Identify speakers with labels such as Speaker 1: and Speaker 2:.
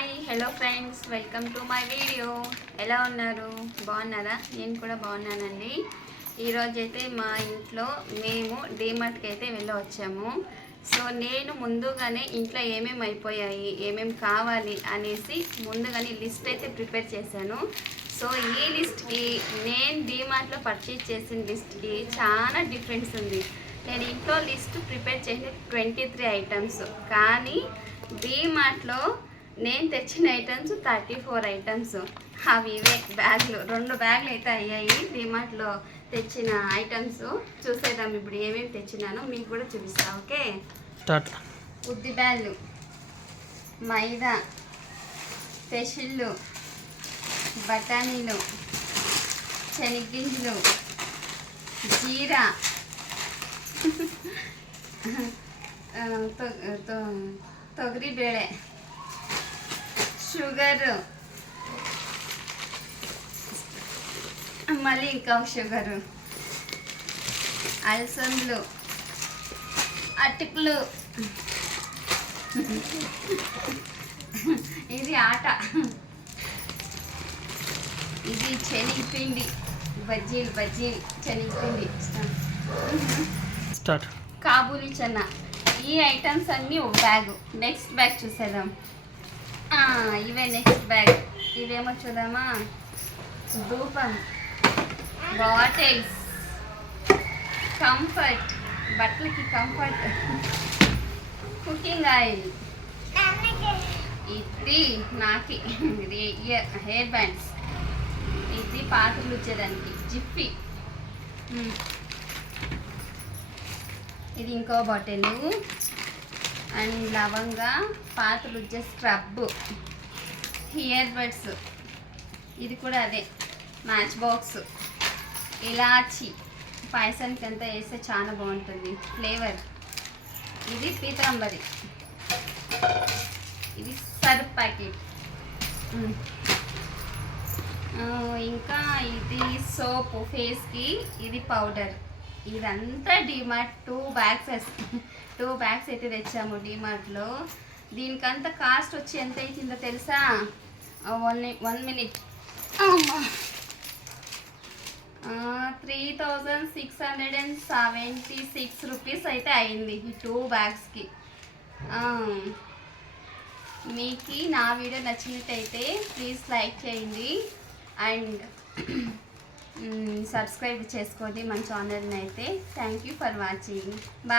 Speaker 1: Hi hello friends welcome to my video ఎలా ఉన్నారు? బాగున్నారా? నేను కూడా బాగున్నానండి. ఈరోజు అయితే మా ఇంట్లో మేము డీమార్ట్కి అయితే వెళ్ళి వచ్చాము సో నేను ముందుగానే ఇంట్లో ఏమేమి అయిపోయాయి ఏమేమి కావాలి అనేసి ముందుగానే లిస్ట్ అయితే ప్రిపేర్ చేశాను. సో ఈ లిస్ట్కి నేను డీమార్ట్లో పర్చేజ్ చేసిన లిస్ట్కి చాలా డిఫరెన్స్ ఉంది. నేను ఇంట్లో లిస్ట్ ప్రిపేర్ చేసిన ట్వంటీ త్రీ ఐటమ్స్ కానీ డీమార్ట్లో నేను తెచ్చిన ఐటమ్స్ థర్టీ ఫోర్ ఐటమ్స్ అవి ఇవే బ్యాగ్లు రెండు బ్యాగ్లు అయితే అయ్యాయి డిమార్ట్లో తెచ్చిన ఐటమ్స్ చూసేద్దాం ఇప్పుడు ఏమేమి తెచ్చినానో మీకు కూడా చూపిస్తా ఓకే
Speaker 2: స్టార్ట్
Speaker 1: ఉద్ది బ్యాళ్ళు మైదా పెషిళ్ళు బఠానీలు శనగ్గింజలు జీరా ఆ, తొ- తొ- ತೊಗರಿ ಬೇಳೆ షుగరు. మళ్ళీ ఇంకా షుగరు. అలసందులు అటుకులు. ఇది ఆట. ఇది శనగపిండి బజ్జీలు బజ్జీలు శనగపిండి
Speaker 2: స్టార్ట్.
Speaker 1: కాబూలి చెన్న ఈ ఐటమ్స్ అన్నీ ఒక బ్యాగ్. నెక్స్ట్ బ్యాగ్ చూసేద్దాం. ఇవే నెక్స్ట్ బ్యాగ్. ఇవేమో చూద్దామా? ధూపం. బాటిల్స్. కంఫర్ట్. బట్టలకి కంఫర్ట్. Cooking oil. ఇది నాకి. ఇది ఇయర్ హెయిర్ బ్యాండ్స్. ఇది పాత్రలు వచ్చేదానికి. జిప్పి. ఇది ఇంకో బాటిల్. అండ్ లవంగా పాతలు వచ్చే స్క్రబ్ ఇయర్ బడ్స్. ఇది కూడా అదే మ్యాచ్ బాక్స్. ఇలాచి పాయసానికి అంతా వేస్తే చాలా బాగుంటుంది. ఫ్లేవర్. ఇది పీతాంబరి. ఇది సర్ఫ్ ప్యాకెట్. ఇంకా ఇది సోప్ ఫేస్కి ఇది పౌడర్. ఇదంతా DMart two bags two bags అయితే తెచ్చాము డిమార్ట్లో దీనికంతా కాస్ట్ వచ్చి ఎంత అవుతుందో తెలుసా? One one minute three thousand six hundred and seventy six rupees అయితే అయింది ఈ టూ బ్యాగ్స్కి మీకు నా వీడియో నచ్చినట్టయితే ప్లీజ్ లైక్ చేయండి. అండ్ సబ్స్క్రైబ్ చేసుకోండి మన ఛానల్ని అయితే. Thank you for watching bye